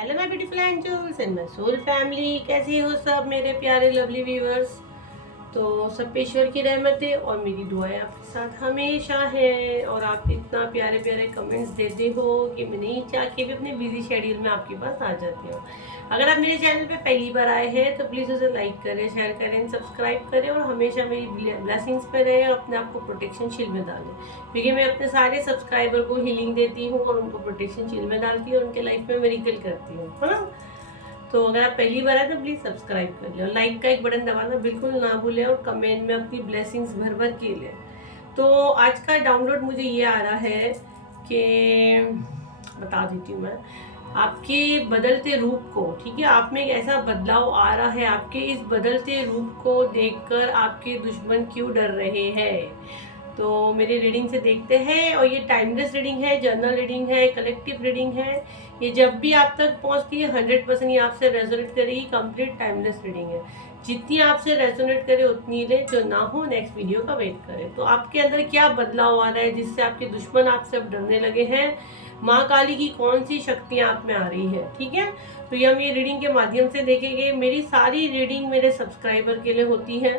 Hello my beautiful angels and my soul family, कैसे हो सब मेरे प्यारे लवली व्यूअर्स। तो सब पे ईश्वर की रहमतें और मेरी दुआएं आपके साथ हमेशा है। और आप इतना प्यारे प्यारे कमेंट्स देते हो कि मैं नहीं चाह के भी अपने बिजी शेड्यूल में आपके पास आ जाती हूँ। अगर आप मेरे चैनल पे पहली बार आए हैं तो प्लीज़ उसे लाइक करें, शेयर करें, सब्सक्राइब करें और हमेशा मेरी ब्लेसिंग्स पे रहें और अपने आप को प्रोटेक्शन शील्ड में डालें, क्योंकि मैं अपने सारे सब्सक्राइबर को हीलिंग देती हूँ और उनको प्रोटेक्शन शील्ड में डालती हूँ और उनके लाइफ में मेरिकल करती हूँ, है ना। तो अगर आप पहली बार आए तो प्लीज़ सब्सक्राइब कर ले और लाइक का एक बटन दबाना बिल्कुल ना भूलें और कमेंट में अपनी ब्लेसिंग्स भर भर के लें। तो आज का डाउनलोड मुझे ये आ रहा है कि बता देती हूँ मैं आपके बदलते रूप को। ठीक है, आप में एक ऐसा बदलाव आ रहा है, आपके इस बदलते रूप को देखकर आपके दुश्मन क्यों डर रहे हैं। तो मेरी रीडिंग से देखते हैं। और ये टाइमलेस रीडिंग है, जर्नल रीडिंग है, कलेक्टिव रीडिंग है। ये जब भी आप तक पहुंचती है 100% ये आपसे रेजोनेट करेगी। कंप्लीट टाइमलेस रीडिंग है, जितनी आपसे रेजोनेट करे उतनी ले, जो ना हो नेक्स्ट वीडियो का वेट करें। तो आपके अंदर क्या बदलाव आ रहा है जिससे आपके दुश्मन आपसे अब डरने लगे हैं। माँ काली की कौन सी शक्तियाँ आप में आ रही है। ठीक है, तो ये हम ये रीडिंग के माध्यम से देखेंगे। मेरी सारी रीडिंग मेरे सब्सक्राइबर के लिए होती है,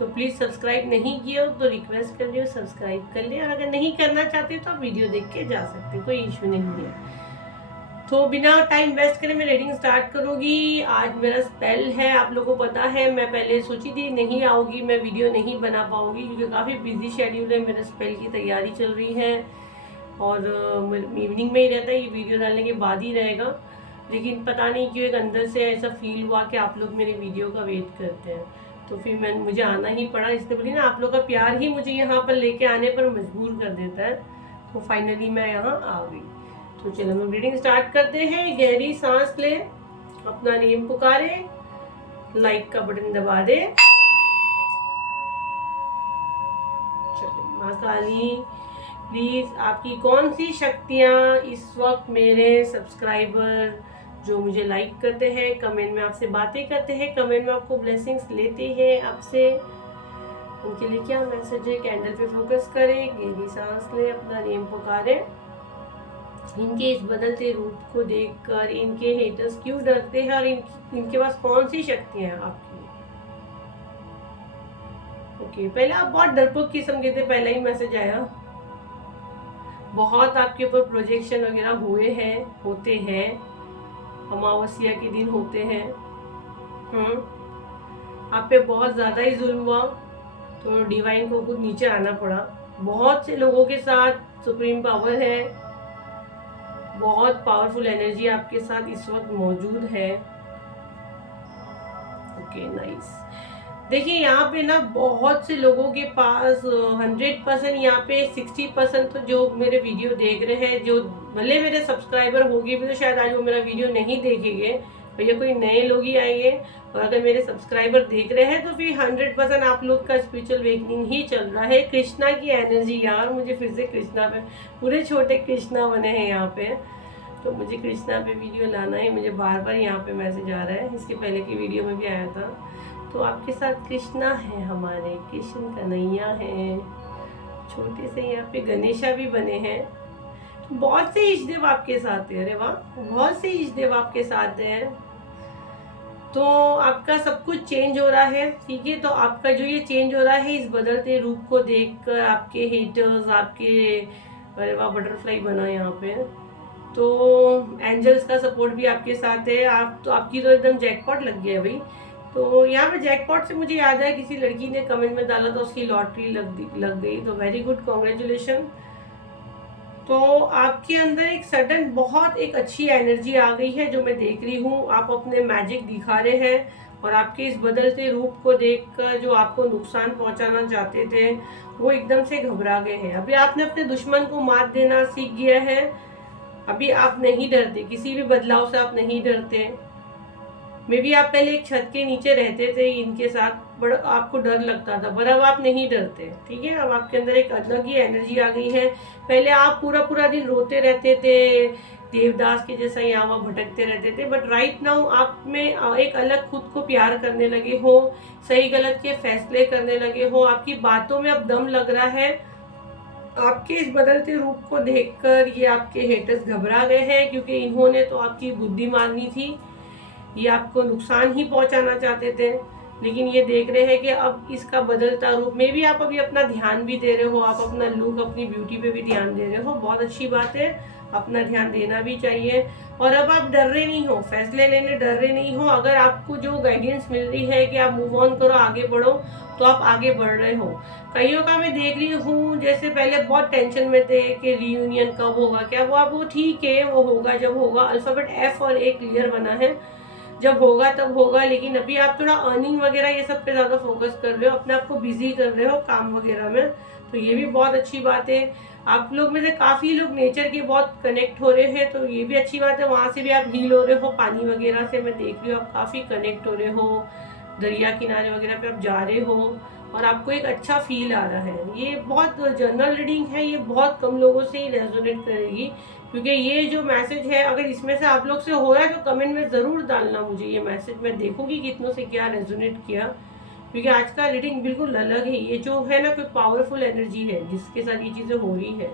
तो प्लीज़ सब्सक्राइब नहीं किए हो तो रिक्वेस्ट कर लियो सब्सक्राइब कर ले। और अगर नहीं करना चाहते तो आप वीडियो देख के जा सकते, कोई इशू नहीं है। तो बिना टाइम वेस्ट करे मैं रीडिंग स्टार्ट करूँगी। आज मेरा स्पेल है, आप लोगों को पता है, मैं पहले सोची थी नहीं आऊँगी, मैं वीडियो नहीं बना पाऊँगी क्योंकि काफ़ी बिजी शेड्यूल है, मेरे स्पेल की तैयारी चल रही है और इवनिंग में ही रहता है, ये वीडियो डालने के बाद ही रहेगा। लेकिन पता नहीं क्यों एक अंदर से ऐसा फील हुआ कि आप लोग मेरे वीडियो का वेट करते हैं, तो फिर मुझे आना ही पड़ा। इसलिए बोली ना, आप लोग का प्यार ही मुझे यहाँ पर लेके आने पर मजबूर कर देता है। तो फाइनली मैं यहाँ आ गई। तो चलो हम रीडिंग स्टार्ट करते हैं। गहरी सांस ले, अपना नेम पुकारे, लाइक का बटन दबा दे। चलो माँ काली प्लीज़ आपकी कौन सी शक्तियाँ इस वक्त मेरे सब्सक्राइबर जो मुझे लाइक करते हैं, कमेंट में आपसे बातें करते हैं, कमेंट में आपको ब्लेसिंग्स लेते हैं आपसे, उनके लिए क्या मैसेज है। कैंडल पे फोकस करें, गहरी सांस लें, अपना नेम पुकारें। इनके इस बदलते रूप को देखकर इनके हेटर्स क्यों डरते हैं और इनके पास कौन सी शक्तियाँ हैं आपकी। ओके, पहले आप बहुत डरपोक किस्म के थे, पहला ही मैसेज आया। बहुत आपके ऊपर प्रोजेक्शन वगैरह हुए हैं, होते हैं, अमावस्या के दिन होते हैं। आप पे बहुत ज़्यादा ही जुल्म हुआ तो डिवाइन को खुद नीचे आना पड़ा। बहुत से लोगों के साथ सुप्रीम पावर है, बहुत पावरफुल एनर्जी आपके साथ इस वक्त मौजूद है। Okay nice. देखिए यहाँ पे ना बहुत से लोगों के पास 100%, यहाँ पे 60% तो जो मेरे वीडियो देख रहे हैं, जो भले मेरे सब्सक्राइबर होंगे भी तो शायद आज वो मेरा वीडियो नहीं देखेंगे, भैया कोई नए लोग ही आएंगे। और अगर मेरे सब्सक्राइबर देख रहे हैं तो फिर 100% आप लोग का स्पिरिचुअल वेकनिंग ही चल रहा है। कृष्णा की एनर्जी, यार मुझे फिर से कृष्णा पे, पूरे छोटे कृष्णा बने हैं यहाँ पे, तो मुझे कृष्णा पे वीडियो लाना है। मुझे बार बार यहाँ पे मैसेज आ रहा है, इसके पहले की वीडियो में भी आया था। तो आपके साथ कृष्णा है, हमारे कृष्ण कन्हैया है, छोटे से यहाँ पे गणेशा भी बने हैं। तो बहुत से ईष्टदेव आपके साथ है, अरे वाह, बहुत से ईष्टदेव आपके साथ हैं। तो आपका सब कुछ चेंज हो रहा है। ठीक है, तो आपका जो ये चेंज हो रहा है, इस बदलते रूप को देखकर आपके हेटर्स, आपके, अरे वाह बटरफ्लाई बना यहाँ पे, तो एंजल्स का सपोर्ट भी आपके साथ है। आप तो, आपकी तो एकदम जैकपॉट लग गया है भाई। तो यहाँ पे जैकपॉट से मुझे याद है किसी लड़की ने कमेंट में डाला था उसकी लॉटरी लग गई, तो वेरी गुड, कॉन्ग्रेचुलेशन। तो आपके अंदर एक सडन बहुत एक अच्छी एनर्जी आ गई है जो मैं देख रही हूँ। आप अपने मैजिक दिखा रहे हैं और आपके इस बदलते रूप को देखकर जो आपको नुकसान पहुंचाना चाहते थे वो एकदम से घबरा गए हैं। अभी आपने अपने दुश्मन को मात देना सीख गया है। अभी आप नहीं डरते, किसी भी बदलाव से आप नहीं डरते। मे बी आप पहले एक छत के नीचे रहते थे इनके साथ, बड़ा आपको डर लगता था, पर अब आप नहीं डरते। ठीक है, अब आपके अंदर एक अलग ही एनर्जी आ गई है। पहले आप पूरा पूरा दिन रोते रहते थे, देवदास के जैसा यहाँ वहाँ भटकते रहते थे, बट राइट नाउ आप में एक अलग खुद को प्यार करने लगे हो, सही गलत के फैसले करने लगे हो, आपकी बातों में अब दम लग रहा है। आपके इस बदलते रूप को देखकर ये आपके हेटर्स घबरा गए हैं, क्योंकि इन्होंने तो आपकी बुद्धि मारनी थी, ये आपको नुकसान ही पहुंचाना चाहते थे। लेकिन ये देख रहे हैं कि अब इसका बदलता रूप में भी आप अभी अपना ध्यान भी दे रहे हो, आप अपना लुक, अपनी ब्यूटी पे भी ध्यान दे रहे हो, बहुत अच्छी बात है, अपना ध्यान देना भी चाहिए। और अब आप डर रहे नहीं हो, फैसले लेने डर रहे नहीं हो। अगर आपको जो गाइडेंस मिल रही है कि आप मूव ऑन करो, आगे बढ़ो, तो आप आगे बढ़ रहे हो। कईयों का मैं देख रही हूँ, जैसे पहले बहुत टेंशन में थे कि रियूनियन कब होगा, क्या वो, अब वो ठीक है, वो होगा जब होगा। अल्फाबेट एफ और ए क्लियर बना है, जब होगा तब होगा। लेकिन अभी आप थोड़ा अर्निंग वगैरह ये सब पे ज़्यादा फोकस कर रहे हो, अपने आप को बिजी कर रहे हो काम वगैरह में, तो ये भी बहुत अच्छी बात है। आप लोग में से काफ़ी लोग नेचर के बहुत कनेक्ट हो रहे हैं, तो ये भी अच्छी बात है। वहाँ से भी आप हील हो रहे हो, पानी वगैरह से मैं देख रही हूँ आप काफ़ी कनेक्ट हो रहे हो, दरिया किनारे वगैरह पे आप जा रहे हो और आपको एक अच्छा फील आ रहा है। ये बहुत जनरल रीडिंग है, ये बहुत कम लोगों से ही रेजोनेट करेगी, क्योंकि ये जो मैसेज है, अगर इसमें से आप लोग से हो रहा है तो कमेंट में ज़रूर डालना मुझे ये मैसेज, मैं देखूंगी कितनों से क्या रेजोनेट किया। क्योंकि आज का रीडिंग बिल्कुल अलग है, ये जो है ना कोई पावरफुल एनर्जी है जिसके साथ ये चीज़ें हो रही है,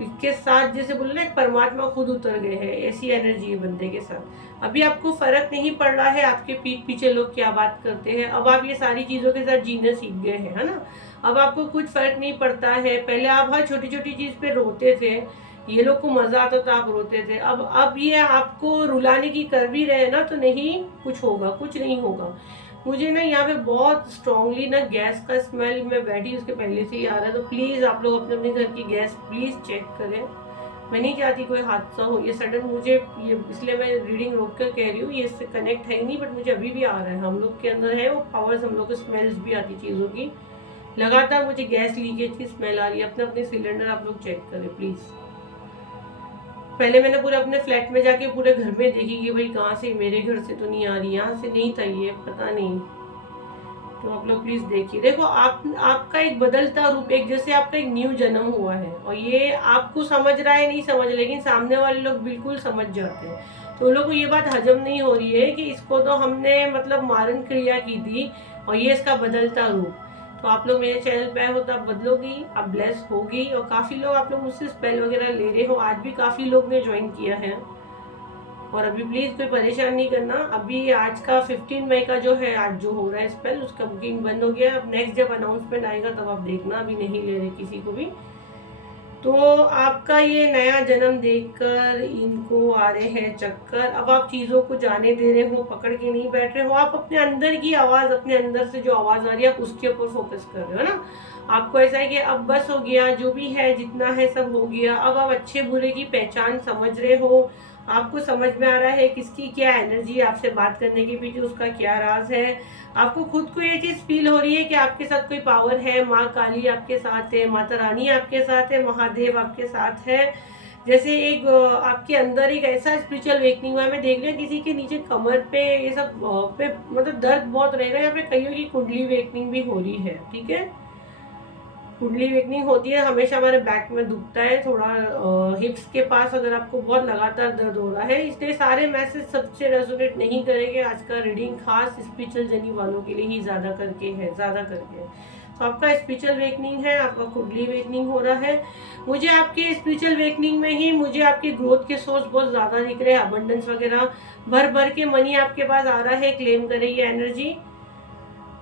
इसके साथ जैसे बोले ना परमात्मा खुद उतर गए हैं, ऐसी एनर्जी है बंदे के साथ। अभी आपको फर्क नहीं पड़ रहा है आपके पीठ पीछे लोग क्या बात करते हैं, अब आप ये सारी चीज़ों के साथ जीना सीख गए हैं, है ना। अब आपको कुछ फर्क नहीं पड़ता है। पहले आप हर छोटी छोटी चीज़ पे रोते थे, ये लोग को मजा आता था, आप रोते थे। अब ये आपको रुलाने की कर भी रहे हैं ना, तो नहीं कुछ होगा, कुछ नहीं होगा। मुझे ना यहाँ पे बहुत स्ट्रांगली ना गैस का स्मेल, मैं बैठी उसके पहले से ही आ रहा है, तो प्लीज़ आप लोग अपने अपने घर की गैस प्लीज़ चेक करें। मैं नहीं चाहती कोई हादसा हो, ये सडन मुझे ये, इसलिए मैं रीडिंग रोक कर कह रही हूँ, ये इससे कनेक्ट है ही नहीं, बट मुझे अभी भी आ रहा है। हम लोग के अंदर है वो पावर्स, हम लोग को स्मेल्स भी आती चीज़ों की, लगातार मुझे गैस लीकेज की स्मेल आ रही है। अपने अपने सिलेंडर आप लोग चेक करें प्लीज़। पहले मैंने पूरे अपने फ्लैट में जाके पूरे घर में देखी कि भाई कहाँ से, मेरे घर से तो नहीं आ रही, यहाँ से नहीं था, ये पता नहीं। तो आप लोग प्लीज देखिए, देखो आपका एक बदलता रूप, एक जैसे आपका एक न्यू जन्म हुआ है, और ये आपको समझ रहा है नहीं समझ, लेकिन सामने वाले लोग बिल्कुल समझ जाते हैं। तो उन लोगों को ये बात हजम नहीं हो रही है कि इसको तो हमने मतलब मारण क्रिया की थी और ये इसका बदलता रूप। तो आप लोग मेरे चैनल पे आए हो तो आप बदलोगी, आप ब्लेस होगी। और काफ़ी लोग आप लोग मुझसे स्पेल वगैरह ले रहे हो, आज भी काफ़ी लोग ने ज्वाइन किया है। और अभी प्लीज़ कोई परेशान नहीं करना, अभी आज का 15 मई का जो है, आज जो हो रहा है स्पेल, उसका बुकिंग बंद हो गया। अब नेक्स्ट जब अनाउंसमेंट आएगा तब आप देखना, अभी नहीं ले रहे किसी को भी। तो आपका ये नया जन्म देखकर इनको आ रहे हैं चक्कर। अब आप चीज़ों को जाने दे रहे हो, पकड़ के नहीं बैठ रहे हो, आप अपने अंदर की आवाज़, अपने अंदर से जो आवाज़ आ रही है आप उसके ऊपर फोकस कर रहे हो ना। आपको ऐसा है कि अब बस हो गया, जो भी है जितना है सब हो गया। अब आप अच्छे बुरे की पहचान समझ रहे हो, आपको समझ में आ रहा है किसकी क्या एनर्जी, आपसे बात करने के पीछे उसका क्या राज है। आपको खुद को ये चीज़ फील हो रही है कि आपके साथ कोई पावर है, माँ काली आपके साथ है, माता रानी आपके साथ है, महादेव आपके साथ है। जैसे एक आपके अंदर एक ऐसा स्पिरिचुअल वेकनिंग हुआ है। मैं देख रही हूँ किसी के नीचे कमर पे ये सब पे मतलब दर्द बहुत रहेगा, यहाँ पे कईयों की कुंडली वेकनिंग भी हो रही है, ठीक है। कुंडली वेकनिंग होती है, हमेशा हमारे बैक में दुखता है थोड़ा, हिप्स के पास अगर आपको बहुत लगातार दर्द हो रहा है। इसलिए सारे मैसेज सबसे रेजोनेट नहीं करेंगे। आज का रीडिंग खास स्पिरिचुअल जर्नी वालों के लिए ही ज़्यादा करके है, ज़्यादा करके। तो आपका स्पिरिचुअल वेकनिंग है, आपका कुंडली वेकनिंग हो रहा है। मुझे आपके स्पिरिचुअल वेकनिंग में ही मुझे आपके ग्रोथ के सोर्स बहुत ज़्यादा दिख रहे हैं, अबंडेंस वगैरह भर भर के मनी आपके पास आ रहा है। क्लेम करें ये एनर्जी,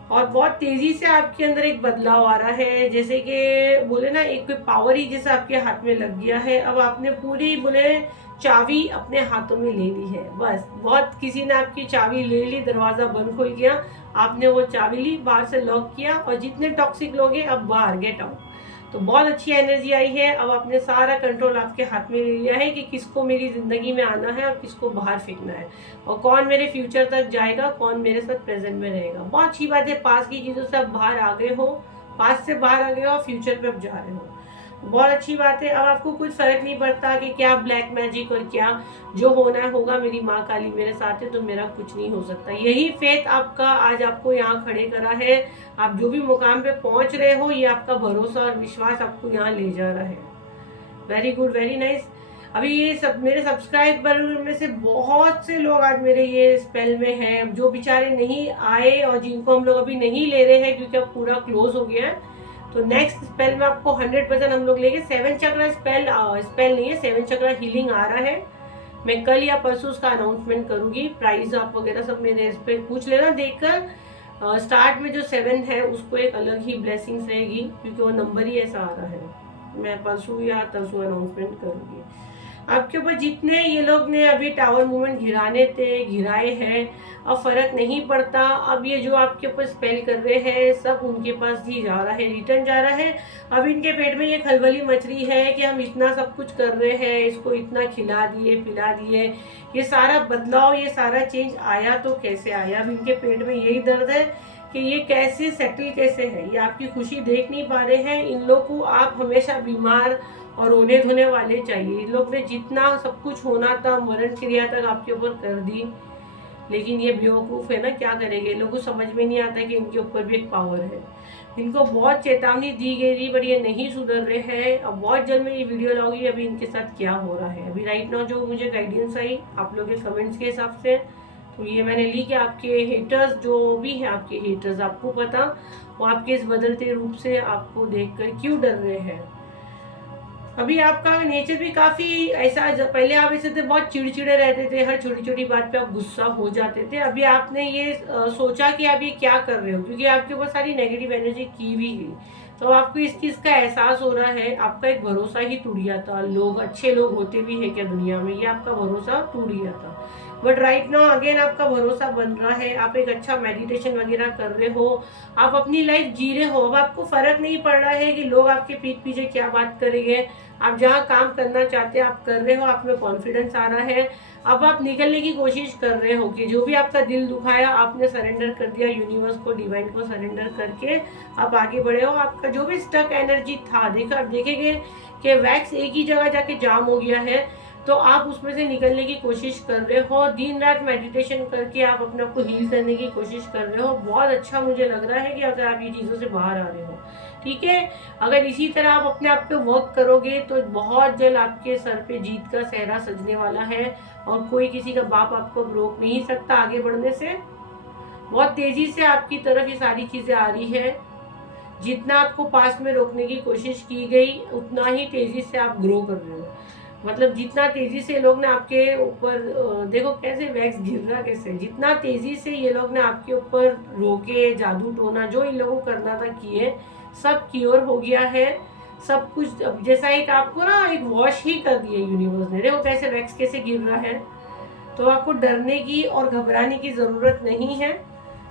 और बहुत तेजी से आपके अंदर एक बदलाव आ रहा है। जैसे कि बोले ना एक पावर ही जैसे आपके हाथ में लग गया है। अब आपने पूरी बोले चाबी अपने हाथों में ले ली है, बस बहुत किसी ने आपकी चाबी ले ली, दरवाजा बंद खोल गया, आपने वो चाबी ली, बाहर से लॉक किया, और जितने टॉक्सिक लोग हैं अब बाहर, गेट आउट। तो बहुत अच्छी एनर्जी आई है। अब आपने सारा कंट्रोल आपके हाथ में ले लिया है कि किसको मेरी ज़िंदगी में आना है और किसको बाहर फेंकना है, और कौन मेरे फ्यूचर तक जाएगा, कौन मेरे साथ प्रेजेंट में रहेगा। बहुत अच्छी बात है, पास की चीज़ों से आप बाहर आ गए हो, पास से बाहर आ गए हो, फ्यूचर पे अब जा रहे हो, बहुत अच्छी बात है। अब आपको कुछ फर्क नहीं पड़ता कि क्या ब्लैक मैजिक और क्या, जो होना है होगा, मेरी माँ काली मेरे साथ है तो मेरा कुछ नहीं हो सकता। यही फेथ आपका आज आपको यहाँ खड़े करा है। आप जो भी मुकाम पे पहुँच रहे हो, ये आपका भरोसा और विश्वास आपको यहाँ ले जा रहा है। Very good, very nice. अभी ये सब मेरे सब्सक्राइबर में से बहुत से लोग आज मेरे ये स्पेल में हैं, जो बेचारे नहीं आए और जिनको हम लोग अभी नहीं ले रहे हैं क्योंकि अब पूरा क्लोज हो गया है। तो नेक्स्ट स्पेल में आपको 100% हम लोग लेंगे 7 चक्रा स्पेल नहीं है, 7 चक्रा हीलिंग आ रहा है। मैं कल या परसों उसका अनाउंसमेंट करूंगी। प्राइस आप वगैरह सब मेरे इस पे पूछ लेना देखकर। स्टार्ट में जो 7 है उसको एक अलग ही ब्लेसिंग्स रहेगी, क्योंकि वो नंबर ही ऐसा आ रहा है। मैं परसों या तरसों अनाउंसमेंट करूंगी। आपके ऊपर जितने ये लोग ने अभी टावर मूवमेंट घिराए हैं, अब फर्क नहीं पड़ता। अब ये जो आपके ऊपर स्पेल कर रहे हैं सब उनके पास ही जा रहा है, रिटर्न जा रहा है। अब इनके पेट में ये खलबली मच रही है कि हम इतना सब कुछ कर रहे हैं, इसको इतना खिला दिए पिला दिए, ये सारा बदलाव, ये सारा चेंज आया तो कैसे आया। अब इनके पेट में यही दर्द है कि ये कैसे सेटल कैसे है। ये आपकी खुशी देख नहीं पा रहे हैं। इन लोग को आप हमेशा बीमार और रोने धोने वाले चाहिए। इन लोग ने जितना सब कुछ होना था मरण क्रिया तक आपके ऊपर कर दी, लेकिन ये बेवकूफ़ है ना, क्या करेंगे। इन लोगों को समझ में नहीं आता कि इनके ऊपर भी एक पावर है। इनको बहुत चेतावनी दी गई थी, बट ये नहीं सुधर रहे हैं। अब बहुत जल्द मैं ये वीडियो लाऊंगी अभी इनके साथ क्या हो रहा है। अभी राइट नाउ जो मुझे गाइडेंस आई आप लोगों के कमेंट्स के हिसाब से, तो ये मैंने ली कि आपके हेटर्स जो भी हैं, आपके हेटर्स आपको पता वो आपके इस बदलते रूप से आपको देखकर क्यों डर रहे हैं। अभी आपका नेचर भी काफी ऐसा, पहले आप ऐसे थे बहुत चिड़चिड़े रहते थे, हर छोटी छोटी बात पे आप गुस्सा हो जाते थे। अभी आपने ये सोचा कि आप ये क्या कर रहे हो, क्योंकि आपके ऊपर सारी नेगेटिव एनर्जी की भी गई, तो आपको इस चीज का एहसास हो रहा है। आपका एक भरोसा ही टूट गया था। लोग अच्छे लोग होते भी है क्या दुनिया में, ये आपका भरोसा टूट गया था। बट राइट नाउ अगेन आपका भरोसा बन रहा है। आप एक अच्छा मेडिटेशन वगैरह कर रहे हो, आप अपनी लाइफ जी रहे हो। अब आपको फर्क नहीं पड़ रहा है कि लोग आपके पीठ पीछे क्या बात करेंगे। आप जहाँ काम करना चाहते हैं आप कर रहे हो, आप में कॉन्फिडेंस आ रहा है। अब आप निकलने की कोशिश कर रहे हो कि जो भी आपका दिल दुखाया आपने सरेंडर कर दिया यूनिवर्स को, डिवाइन को सरेंडर करके आप आगे बढ़े हो। आपका जो भी स्टक एनर्जी था, देखेंगे कि वैक्स एक ही जगह जाके जाम हो गया है, तो आप उसमें से निकलने की कोशिश कर रहे हो। दिन रात मेडिटेशन करके आप अपने आप को हील करने की कोशिश कर रहे हो। बहुत अच्छा मुझे लग रहा है कि अगर आप ये चीज़ों से बाहर आ रहे हो, ठीक है। अगर इसी तरह आप अपने आप पे वर्क करोगे तो बहुत जल्द आपके सर पे जीत का सेहरा सजने वाला है, और कोई किसी का बाप आपको रोक नहीं सकता आगे बढ़ने से। बहुत तेजी से आपकी तरफ ये सारी चीजें आ रही है। जितना आपको पास्ट में रोकने की कोशिश की गई उतना ही तेजी से आप ग्रो कर रहे हो। मतलब जितना तेजी से लोग ने आपके ऊपर, देखो कैसे वैक्स गिर रहा कैसे, जितना तेजी से ये लोग ने आपके ऊपर रोके, जादू टोना जो इन लोगों को करना था किए, सब क्योर हो गया है। सब कुछ जैसा एक आपको ना एक वॉश ही कर दिया यूनिवर्स ने। देखो कैसे वैक्स कैसे गिर रहा है। तो आपको डरने की और घबराने की जरूरत नहीं है,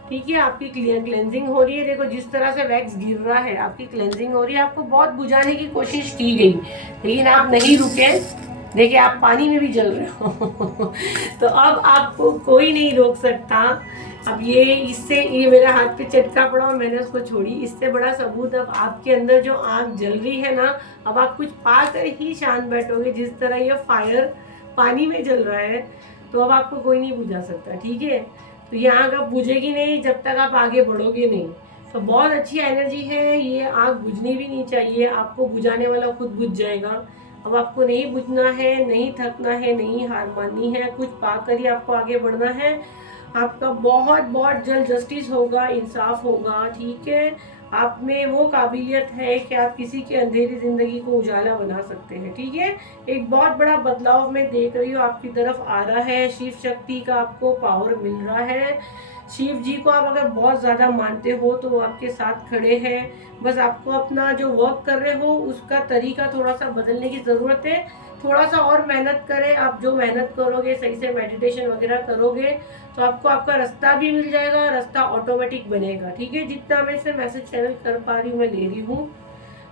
ठीक है। आपकी क्लेंजिंग हो रही है। देखो जिस तरह से वैक्स गिर रहा है आपकी क्लेंजिंग हो रही है। आपको बहुत बुझाने की कोशिश की गई लेकिन आप नहीं रुके। देखिए आप पानी में भी जल रहे हो तो अब आपको कोई नहीं रोक सकता। अब ये इससे ये मेरे हाथ पे चटका पड़ा और मैंने उसको छोड़ी, इससे बड़ा सबूत अब आपके अंदर जो आग जल रही है ना, अब आप कुछ पाकर ही शांत बैठोगे। जिस तरह ये फायर पानी में जल रहा है तो अब आपको कोई नहीं बुझा सकता, ठीक है। तो ये आग अब बुझेगी नहीं जब तक आप आगे बढ़ोगे नहीं। तो बहुत अच्छी एनर्जी है, ये आग बुझनी भी नहीं चाहिए। आपको बुझाने वाला खुद बुझ जाएगा। अब आपको नहीं बुझना है, नहीं थकना है, नहीं हार माननी है, कुछ पाकर ही आपको आगे बढ़ना है। आपका बहुत बहुत जल्द जस्टिस होगा, इंसाफ होगा, ठीक है। आप में वो काबिलियत है कि आप किसी की अंधेरी जिंदगी को उजाला बना सकते हैं, ठीक है। एक बहुत बड़ा बदलाव मैं देख रही हूँ आपकी तरफ आ रहा है। शिव शक्ति का आपको पावर मिल रहा है। शिव जी को आप अगर बहुत ज़्यादा मानते हो तो वो आपके साथ खड़े हैं। बस आपको अपना जो वर्क कर रहे हो उसका तरीका थोड़ा सा बदलने की ज़रूरत है। थोड़ा सा और मेहनत करें। आप जो मेहनत करोगे, सही से मेडिटेशन वगैरह करोगे तो आपको आपका रास्ता भी मिल जाएगा, रास्ता ऑटोमेटिक बनेगा, ठीक है। जितना मैं इसे मैसेज चैनल कर पा रही हूँ मैं ले रही हूँ।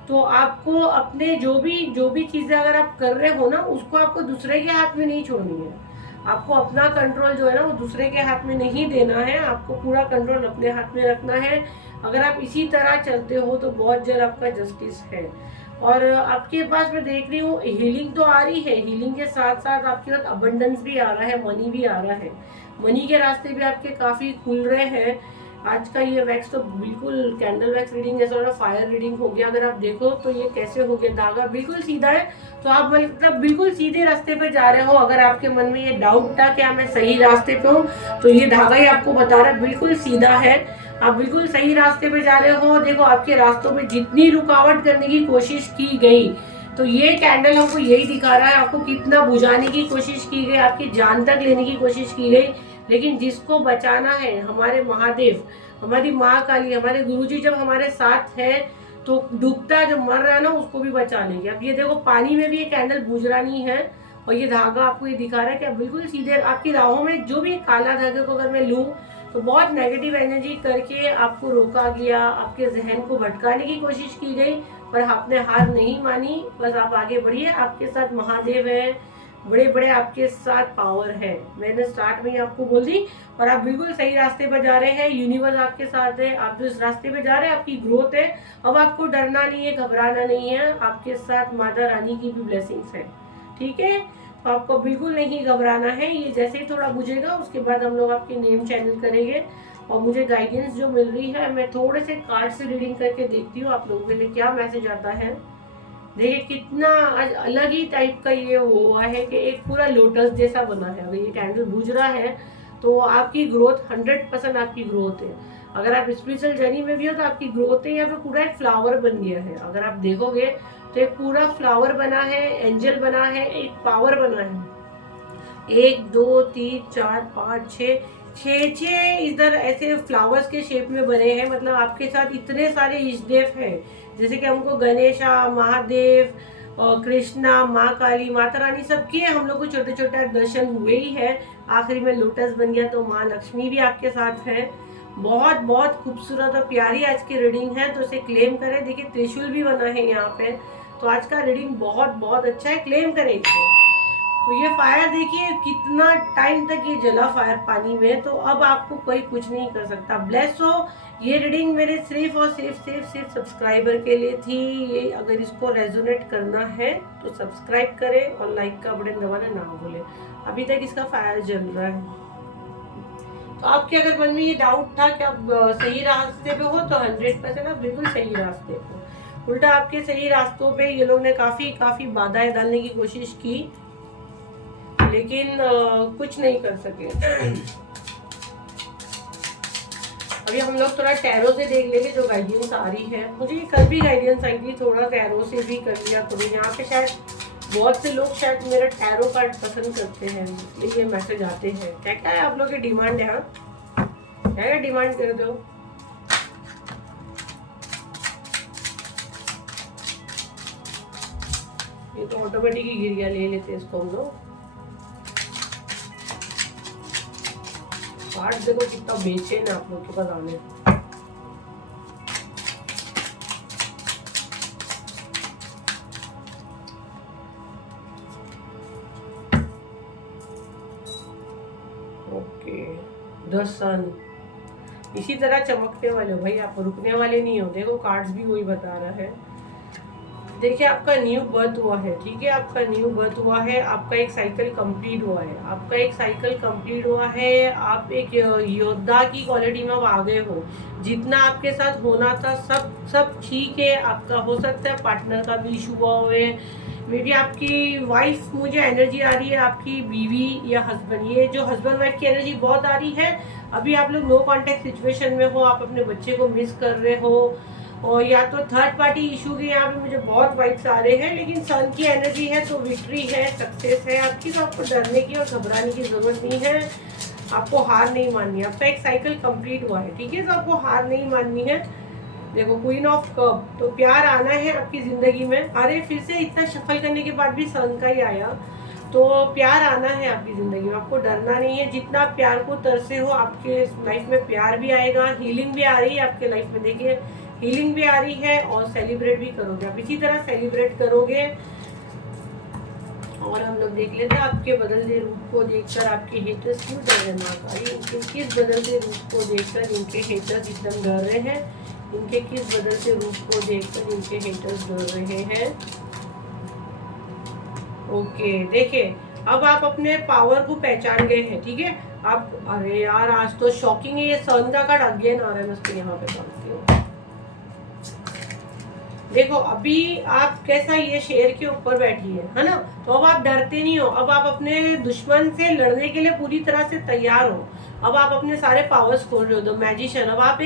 तो आपको अपने जो भी चीज़ें अगर आप कर रहे हो ना, उसको आपको दूसरे के हाथ में नहीं छोड़नी है। आपको अपना कंट्रोल जो है ना वो दूसरे के हाथ में नहीं देना है। आपको पूरा कंट्रोल अपने हाथ में रखना है। अगर आप इसी तरह चलते हो तो बहुत जल्द आपका जस्टिस है। और आपके पास मैं देख रही हूँ हीलिंग तो आ रही है, हीलिंग के साथ साथ आपके पास अबंडेंस भी आ रहा है, मनी भी आ रहा है। मनी के रास्ते भी आपके काफ़ी खुल रहे हैं। आज का ये वैक्स तो बिल्कुल कैंडल वैक्स रीडिंग जैसा और फायर रीडिंग हो गया। अगर आप देखो तो ये कैसे हो गया, धागा बिल्कुल सीधा है। तो आप मतलब बिल्कुल सीधे रास्ते पे जा रहे हो। अगर आपके मन में ये डाउट था कि मैं सही रास्ते पे हूँ तो ये धागा ही आपको बता रहा है बिल्कुल सीधा है। आप बिल्कुल सही रास्ते पे जा रहे हो। देखो आपके रास्तों में जितनी रुकावट करने की कोशिश की गई, तो ये कैंडल हमको यही दिखा रहा है, आपको कितना बुझाने की कोशिश की गई, आपकी जान तक लेने की कोशिश की गई, लेकिन जिसको बचाना है, हमारे महादेव, हमारी माँ काली, हमारे गुरुजी जब हमारे साथ है तो डूबता जो मर रहा है ना उसको भी बचा लेंगे। अब ये देखो पानी में भी ये कैंडल बुझ रहा नहीं है, और ये धागा आपको ये दिखा रहा है कि आप बिल्कुल सीधे आपकी राहों में जो भी काला धागे को अगर मैं लूँ तो बहुत नेगेटिव एनर्जी करके आपको रोका गया, आपके जहन को भटकाने की कोशिश की गई, पर आपने हार नहीं मानी। बस आप आगे बढ़िए, आपके साथ महादेव है, बड़े बड़े आपके साथ पावर है, मैंने स्टार्ट में ही आपको बोल दी। और आप बिल्कुल सही रास्ते पर जा रहे हैं, यूनिवर्स आपके साथ है, आप जो इस रास्ते पे जा रहे हैं आपकी ग्रोथ है। अब आपको डरना नहीं है, घबराना नहीं है, आपके साथ माता रानी की भी ब्लेसिंग्स है, ठीक है। तो आपको बिल्कुल नहीं घबराना है। ये जैसे ही थोड़ा बुझेगा उसके बाद हम लोग आपके नेम चैनल करेंगे, और मुझे गाइडेंस जो मिल रही है मैं थोड़े से कार्ड से रीडिंग करके देखती हूँ आप लोगों के लिए क्या मैसेज आता है। देखिए कितना अलग ही टाइप का ये हुआ है कि एक पूरा लोटस जैसा बना है। अगर ये कैंडल बुझ रहा है तो आपकी ग्रोथ 100% आपकी ग्रोथ है। अगर आप स्पिरिचुअल जर्नी में भी हो तो आपकी ग्रोथ है। यहाँ पे पूरा एक फ्लावर बन गया है, अगर आप देखोगे तो एक पूरा फ्लावर बना है, एंजल बना है, एक पावर बना है। 1 2 3 4 5 6 इधर ऐसे फ्लावर्स के शेप में बने हैं। मतलब आपके साथ इतने सारे इष्ट देव हैं, जैसे कि हमको गणेशा, महादेव और कृष्णा, माँ काली, माता रानी सबके हम लोग को छोटे छोटे दर्शन हुए ही है। आखिरी में लोटस बन गया तो माँ लक्ष्मी भी आपके साथ है। बहुत बहुत खूबसूरत और प्यारी आज की रीडिंग है, तो इसे क्लेम करें। देखिए त्रिशूल भी बना है यहाँ पे, तो आज का रीडिंग बहुत बहुत अच्छा है, क्लेम करें इसे। तो ये फायर देखिए कितना टाइम तक ये जला फायर पानी में, तो अब आपको कोई कुछ नहीं कर सकता। ब्लेस हो। ये रीडिंग मेरे सिर्फ और सिर्फ सब्सक्राइबर के लिए थी। ये अगर इसको रेजोनेट करना है तो सब्सक्राइब करें और लाइक का बटन दबाना ना भूलें। अभी तक इसका फायर जल रहा है। तो आपके अगर मन में ये डाउट था कि आप सही रास्ते पे हो, तो 100% आप बिल्कुल सही रास्ते पे। उल्टा आपके सही रास्तों पे ये लोग ने काफी बाधाएं डालने की कोशिश की, लेकिन कुछ नहीं कर सके। अभी हम लोग थोड़ा टैरो से देख लेंगे जो गाइडेंस आ रही है। मुझे ये कल भी गाइडेंस आई थी, थोड़ा टैरो से भी कर लिया करूँ। यहाँ पे शायद बहुत से लोग शायद मेरा टैरो कार्ड पसंद करते हैं, इसलिए ये मैसेज आते हैं। क्या क्या है आप लोग की डिमांड है? हाँ क्या डिमांड कर दो। ये तो ऑटोमेटिक ही गिर गया, ले लेते इसको हम लोग। कार्ड देखो कितना बेचैन है आप लोग के पास आने। ओके, द सन इसी तरह चमकने वाले हो भाई, आप रुकने वाले नहीं हो। देखो कार्ड्स भी वही बता रहा है। देखिए आपका न्यू बर्थ हुआ है, ठीक है, आपका न्यू बर्थ हुआ है, आपका एक साइकिल कंप्लीट हुआ है, आपका एक साइकिल कंप्लीट हुआ है। आप एक योद्धा की क्वालिटी में अब आ गए हो। जितना आपके साथ होना था सब ठीक है। आपका हो सकता है पार्टनर का भी इशू हुआ हुए, मे बी आपकी वाइफ, मुझे एनर्जी आ रही है आपकी बीवी या हस्बैंड। ये जो हस्बैंड वाइफ की एनर्जी बहुत आ रही है। अभी आप लोग नो कॉन्टेक्ट सिचुएशन में हो, आप अपने बच्चे को मिस कर रहे हो, और या तो थर्ड पार्टी इशू के यहाँ पे मुझे बहुत वाइब्स आ रहे हैं। लेकिन सन की एनर्जी है तो विक्ट्री है, सक्सेस है आपकी। तो आपको डरने की और घबराने की जरूरत नहीं है, आपको हार नहीं माननी है। आपका एक साइकिल कंप्लीट हुआ है, ठीक है, तो आपको हार नहीं माननी है। देखो क्वीन ऑफ कप, तो प्यार आना है आपकी जिंदगी में। अरे फिर से इतना शफल करने के बाद भी सन का ही आया, तो प्यार आना है आपकी जिंदगी में, आपको डरना नहीं है। जितना प्यार को तरसे हो आपके लाइफ में प्यार भी आएगा। हीलिंग भी आ रही है आपके लाइफ में, देखिए हीलिंग भी आ रही है, और सेलिब्रेट भी करोगे आप, इसी तरह सेलिब्रेट करोगे। और हम लोग देख लेते हैं आपके बदलते रूप को देखकर आपके हेटर्स क्यों डर रहे हैं। इनके किस बदलते रूप को देखकर इनके हेटर्स एकदम डर रहे हैं, इनके किस बदलते रूप को देखकर इनके हेटर्स डर रहे हैं। ओके देखिए अब आप अपने पावर को पहचान गए हैं, ठीक है। आप, अरे यार आज तो शॉकिंग है, ये सन का कार्ड अगेन आ रहा है। मैं उसको यहाँ पे डालती हूँ। देखो अभी आप कैसा ये शेर के ऊपर बैठी है ना, तो अब आप डरते नहीं हो, अब आप अपने दुश्मन से लड़ने के लिए पूरी तरह से तैयार हो। अब आप अपने सारे पावर्स खोल रहे हो, द मैजिशियन। अब आप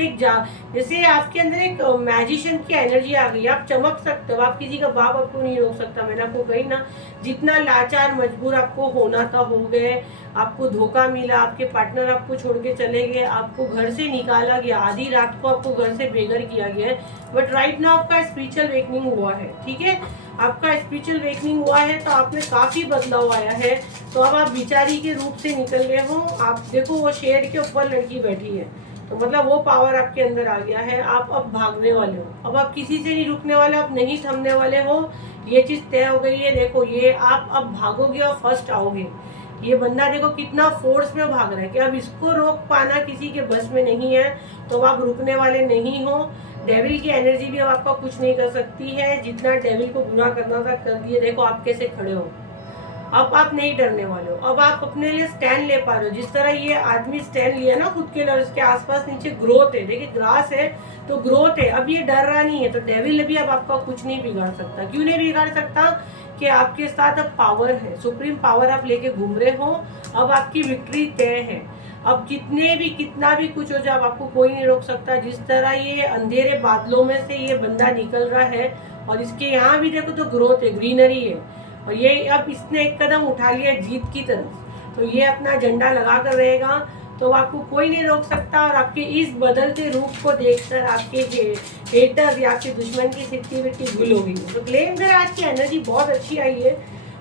जैसे आपके अंदर एक मैजिशियन की एनर्जी आ गई, आप चमक सकते हो, आप किसी का बाप आपको नहीं रोक सकता। मैंने आपको कही ना, जितना लाचार मजबूर आपको होना था हो गए, आपको धोखा मिला, आपके पार्टनर आपको छोड़ के चले गए, आपको घर से निकाला गया, आधी रात को आपको घर से बेघर किया गया है, बट राइट नाउ आपका स्पिरिचुअल वेकनिंग हुआ है। ठीक है, आपका स्पिरिचुअल वेकनिंग हुआ है, तो आपने काफी बदलाव आया है। तो अब आप बिचारी के रूप से निकल गए हो। आप देखो वो शेर के ऊपर लड़की बैठी है, तो मतलब वो पावर आपके अंदर आ गया है। आप अब भागने वाले हो, अब आप किसी से नहीं रुकने वाले, आप नहीं थमने वाले हो। ये चीज तय हो गई है। देखो ये आप अब भागोगे और फर्स्ट आओगे। ये बंदा देखो कितना फोर्स में भाग रहा है कि अब इसको रोक पाना किसी के बस में नहीं है, तो आप रुकने वाले नहीं हो। डेविल की एनर्जी भी अब आपका कुछ नहीं कर सकती है। जितना डेविल को बुरा करना था कर दिए। देखो आप कैसे खड़े हो, अब आप नहीं डरने वाले हो। अब आप अपने लिए स्टैंड ले पा रहे हो। जिस तरह ये आदमी स्टैंड लिया ना खुद के लिए, उसके आसपास नीचे ग्रोथ है, देखिए ग्रास है तो ग्रोथ है। अब ये डर रहा नहीं है, तो डेविल भी अब आपका कुछ नहीं बिगाड़ सकता। क्यों नहीं बिगाड़ सकता? कि आपके साथ अब पावर है, सुप्रीम पावर आप लेके घूम रहे हो। अब आपकी विक्ट्री तय है। अब कितना भी कुछ हो जाए, आपको कोई नहीं रोक सकता। जिस तरह ये अंधेरे बादलों में से ये बंदा निकल रहा है, और इसके यहाँ भी देखो तो ग्रोथ है, ग्रीनरी है, और ये अब इसने एक कदम उठा लिया जीत की तरफ, तो ये अपना झंडा लगा कर रहेगा, तो आपको कोई नहीं रोक सकता। और आपके इस बदलते रूप को देखकर आपके हेटर या आपके दुश्मन की सिट्टी विट्टी गुल हो गई। तो क्लेम कर, आज की एनर्जी बहुत अच्छी आई है।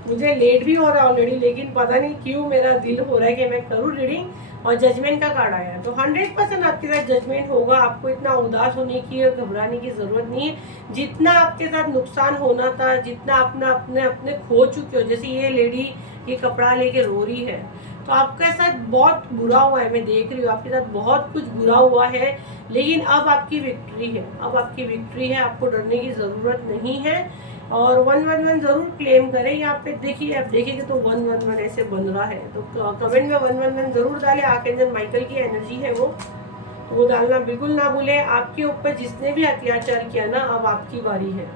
मुझे लेट भी हो रहा है ऑलरेडी, लेकिन पता नहीं क्यों मेरा दिल हो रहा है कि मैं करूँ रीडिंग। और जजमेंट का कार्ड आया, तो 100% आपके साथ जजमेंट होगा। आपको इतना उदास होने की और घबराने की जरूरत नहीं है। जितना आपके साथ नुकसान होना था, जितना अपने खो चुके हो, जैसे ये लेडी ये कपड़ा लेके रो रही है, तो आपके साथ बहुत बुरा हुआ है। मैं देख रही हूँ आपके साथ बहुत कुछ बुरा हुआ है, लेकिन अब आपकी विक्ट्री है। अब आपकी विक्ट्री है, आपको डरने की जरूरत नहीं है। और 111 जरूर क्लेम करें। यहाँ पे देखिए, आप देखेंगे तो 111 ऐसे बन रहा है, तो कमेंट में 111 जरूर डालें। आर्कएंजल माइकल की एनर्जी है वो डालना बिल्कुल ना भूलें। आपके ऊपर जिसने भी अत्याचार किया ना, अब आपकी बारी है।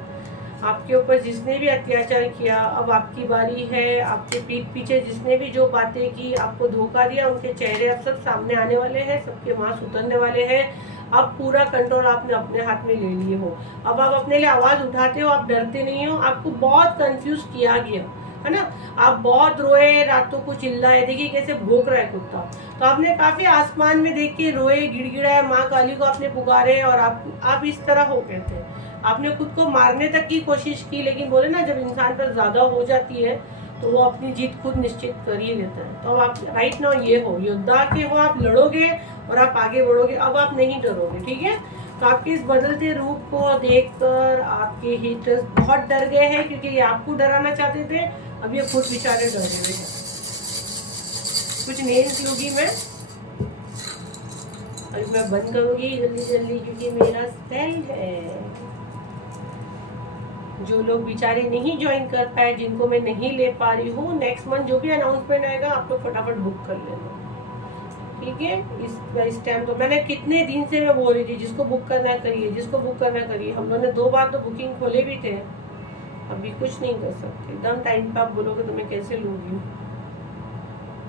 आपके ऊपर जिसने भी अत्याचार किया, अब आपकी बारी है। आपके पीठ पीछे जिसने भी जो बातें की, आपको धोखा दिया, उनके चेहरे अब सब सामने आने वाले हैं, सबके मांस उतरने वाले हैं। अब पूरा कंट्रोल आपने अपने हाथ में ले लिए हो। अब आप अपने लिए आवाज उठाते हो, आप डरते नहीं हो। आपको बहुत कंफ्यूज किया गया है ना, आप बहुत रोए, रातों को चिल्लाए, देखिए कैसे भौंक रहा है कुत्ता। तो आपने काफी आसमान में देख के रोए, गिड़गिड़ाए, माँ काली को आपने पुकारे, और आप इस तरह हो गए थे। आपने खुद को मारने तक की कोशिश की, लेकिन बोले ना, जब इंसान पर ज्यादा हो जाती है तो वो अपनी जीत खुद निश्चित कर ही लेता है। तो आप राइट नाउ ये हो, योद्धा के हो, आप लड़ोगे और आप आगे बढ़ोगे। अब आप नहीं डरोगे, ठीक है। तो आपके इस बदलते रूप को देखकर आपके हेटर्स बहुत डर गए हैं, क्योंकि ये आपको डराना चाहते थे। अब ये खुद बेचारे डर गए हैं। कुछ नेल्स लूंगी मैं, और मैं बंद करूंगी जल्दी जल्दी, क्योंकि मेरा स्पेल है। जो लोग बेचारे नहीं ज्वाइन कर पाए, जिनको मैं नहीं ले पा रही हूँ, नेक्स्ट मंथ जो भी अनाउंसमेंट आएगा आप लोग फटाफट बुक कर लेना, ठीक है। इस टाइम तो मैंने कितने दिन से मैं बोल रही थी, जिसको बुक करना करिए, जिसको बुक करना करिए। हम लोगों ने 2 बार तो बुकिंग खोले भी थे। अभी कुछ नहीं कर सकते, एकदम टाइम पे आप बोलोगे तो मैं कैसे लूँगी।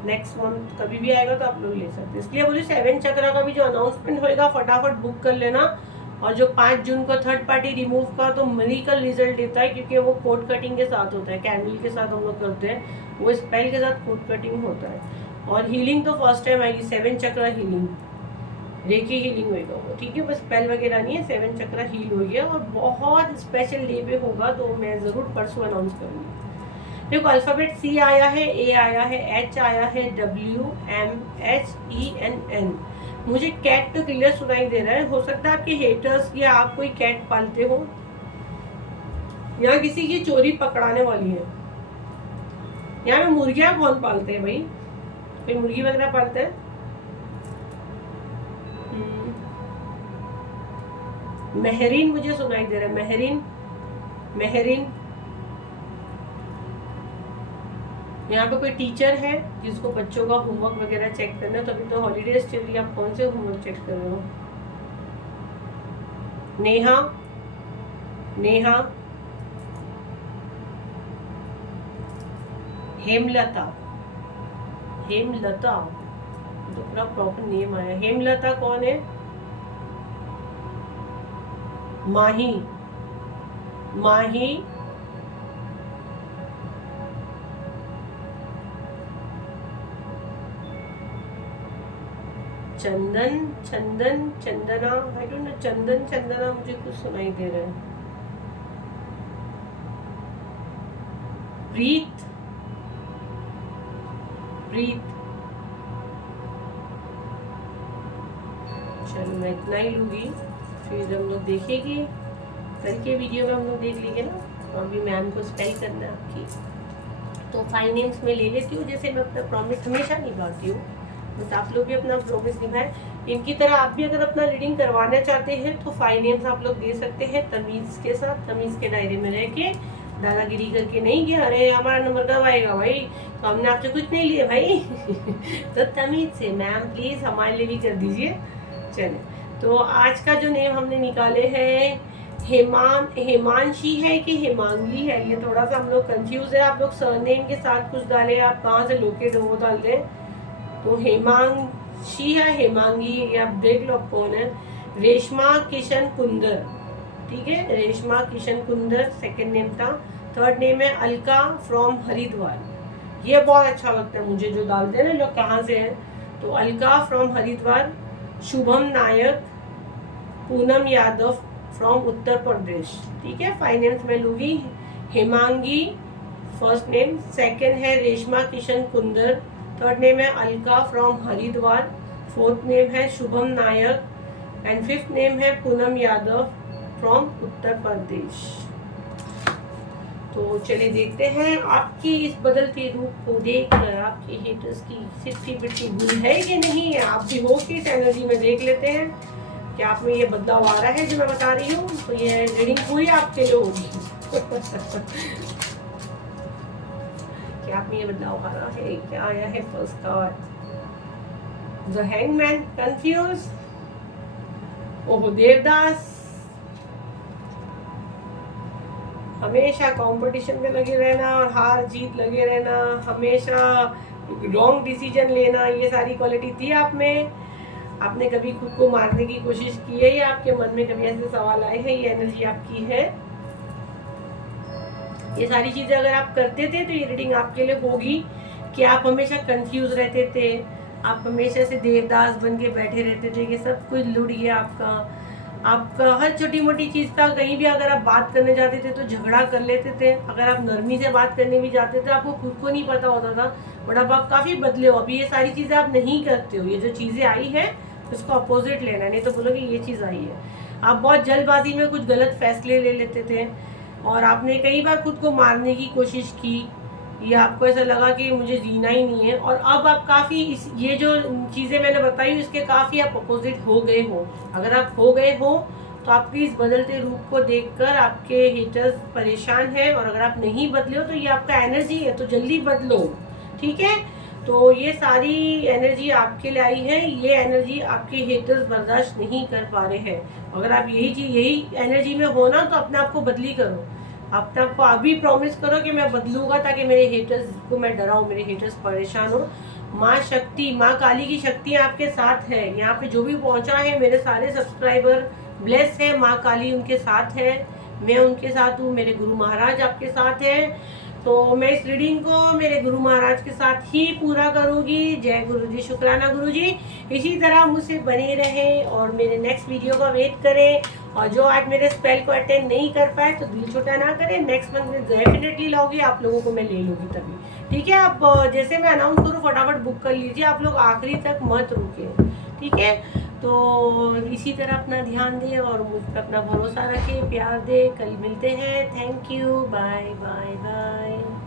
नेक्स्ट मंथ कभी भी आएगा तो आप लोग ले सकते, इसलिए बोली 7 चक्रा का भी जो अनाउंसमेंट होएगा फटाफट बुक कर लेना। और जो 5 जून को थर्ड पार्टी रिमूव का तो मेडिकल रिजल्ट देता है, क्योंकि वो कोट कटिंग के साथ होता है, कैंडल के साथ हम लोग करते हैं, वो स्पेल के साथ कोट कटिंग होता है। और हीलिंग तो फर्स्ट टाइम आएगी, 7 चक्रा हीलिंग, रेकी हीलिंग होगा वो, ठीक है। बस स्पेल वगैरह नहीं है, 7 चक्रा हील हो गया, और बहुत स्पेशल डे पे होगा, तो मैं ज़रूर परसों अनाउंस करूँगी। देखो अल्फ़ाबेट C आया है, A आया है, H आया है, WMHENN। मुझे कैट तो क्लियर सुनाई दे रहा है। हो सकता है आपके हेटर्स या आप कोई कैट पालते हो, यहाँ किसी की चोरी पकड़ाने वाली है। यहाँ में मुर्गियाँ कौन पालते हैं भाई? कोई मुर्गी वगैरह पालते हैं? मेहरीन मुझे सुनाई दे रहा है, मेहरीन मेहरीन। यहाँ पे कोई टीचर है जिसको बच्चों का होमवर्क वगैरह चेक करना है, तो अभी तो हॉलीडेज चल रही है, आप कौन से होमवर्क चेक कर रहे हो? नेहा नेहा, हेमलता, हेमलता तो पूरा प्रॉपर नेम आया। हेमलता कौन है? माही, माही, चंदन, चंदन, चंदना, आई डोंट नो, चंदन, चंदना मुझे कुछ सुनाई दे रहा है। प्रीत, प्रीत, चलो मैं इतना ही लूंगी, फिर हम लोग देखेंगे कल के वीडियो में, हम लोग देख लेंगे ना। और भी मैम को स्पेल करना है आपकी, तो फाइनेंस में ले लेती हूँ, जैसे मैं अपना प्रॉमिस हमेशा निभाती हूँ, बस आप लोग भी अपना प्रॉमिस निभाएं। इनकी तरह आप भी अगर अपना रीडिंग करवाना चाहते हैं तो फाइनेंस आप लोग दे सकते हैं तमीज़ के साथ, तमीज़ के दायरे में रह के, दादागिरी करके नहीं कि अरे हमारा नंबर कब आएगा भाई, तो हमने आपसे कुछ नहीं लिया भाई तो तमीज़ से मैम प्लीज़ हमारे लिए भी कर दीजिए। चले, तो आज का जो नेम हमने निकाले हैं हेमांशी है कि हेमांगी है, ये थोड़ा सा हम लोग कंफ्यूज है। आप लोग सरनेम के साथ कुछ डाले, आप कहाँ से लोकेट हो वो डाल दें। तो हेमांशी है, हेमांगी, ये आप देख लो कौन है। रेशमा किशन कुंदर, ठीक है, रेशमा किशन कुंदर सेकंड नेम था। थर्ड नेम है अलका फ्रॉम हरिद्वार, ये बहुत अच्छा लगता है मुझे जो डालते हैं ना लोग कहाँ से हैं, तो अलका फ्रॉम हरिद्वार। शुभम नायक, पूनम यादव फ्रॉम उत्तर प्रदेश, ठीक है। फाइनेंस में लूंगी हेमांगी फर्स्ट नेम, सेकंड है रेशमा किशन कुंदर, थर्ड नेम है Alka from Haridwar, fourth name है शुभम नायक एंड फिफ्थ नेम है पूनम यादव फ्रॉम उत्तर प्रदेश। तो चलिए देखते हैं आपकी इस बदलती रूप को देखकर आपके हेटर्स की सिट्टी बिट्टी भूल है कि नहीं है, आप भी हो कि इस एनर्जी में देख लेते हैं कि आप में ये बदलाव आ रहा है जो मैं बता रही हूँ। तो ये रीडिंग पूरी आपके लिए होगी क्या आप में ये बदलाव आ रहा है, क्या आया है first card, the hangman, confuse, ओहो देवदास, हमेशा कंपटीशन में लगे रहना और हार जीत लगे रहना, हमेशा रॉन्ग डिसीजन लेना, ये सारी क्वालिटी थी आप में। आपने कभी खुद को मारने की कोशिश की है या आपके मन में कभी ऐसे सवाल आए हैं, ये एनर्जी आपकी है। ये सारी चीजें अगर आप करते थे तो ये रीडिंग आपके लिए होगी कि आप हमेशा कंफ्यूज रहते थे, आप हमेशा से देवदास बन के बैठे रहते थे कि सब कुछ लुट गया आपका हर छोटी मोटी चीज़ का। कहीं भी अगर आप बात करने जाते थे तो झगड़ा कर लेते थे, अगर आप नरमी से बात करने भी जाते थे आपको खुद को नहीं पता होता था, बट अब आप काफ़ी बदले हो, अभी ये सारी चीज़ें आप नहीं करते हो। ये जो चीज़ें आई है उसको अपोजिट लेना, नहीं तो बोलोगे ये चीज़ आई है। आप बहुत जल्दबाजी में कुछ गलत फैसले ले लेते थे और आपने कई बार खुद को मारने की कोशिश की, या आपको ऐसा लगा कि मुझे जीना ही नहीं है। और अब आप काफ़ी ये जो चीज़ें मैंने बताई इसके काफ़ी आप अपोजिट हो गए हो। अगर आप हो गए हो तो आपकी इस बदलते रूप को देखकर आपके हेटर्स परेशान हैं, और अगर आप नहीं बदले हो तो ये आपका एनर्जी है, तो जल्दी बदलो, ठीक है। तो ये सारी एनर्जी आपके लिए आई है, ये एनर्जी आपके हेटर्स बर्दाश्त नहीं कर पा रहे हैं। अगर आप यही एनर्जी में हो ना तो अपने आप को बदली करो, अपने आप को अभी प्रॉमिस करो कि मैं बदलूंगा ताकि मेरे हेटर्स को मैं डराऊं, मेरे हेटर्स परेशान हो। माँ शक्ति, माँ काली की शक्ति आपके साथ है। यहाँ पे जो भी पहुँचा है मेरे सारे सब्सक्राइबर ब्लेस है, माँ काली उनके साथ है, मैं उनके साथ हूँ, मेरे गुरु महाराज आपके साथ हैं। तो मैं इस रीडिंग को मेरे गुरु महाराज के साथ ही पूरा करूँगी। जय गुरु जी, शुक्राना गुरु जी। इसी तरह मुझसे बने रहें और मेरे नेक्स्ट वीडियो का वेट करें। और जो आज मेरे स्पेल को अटेंड नहीं कर पाए तो दिल छोटा ना करें, नेक्स्ट मंथ में डेफिनेटली लाऊंगी, आप लोगों को मैं ले लूँगी तभी, ठीक है। आप जैसे मैं अनाउंस करूँ फटाफट बुक कर लीजिए, आप लोग आखिरी तक मत रुके, ठीक है। तो इसी तरह अपना ध्यान दें और मुझ पर अपना भरोसा रखें, प्यार दें। कल मिलते हैं। Thank you, bye bye bye.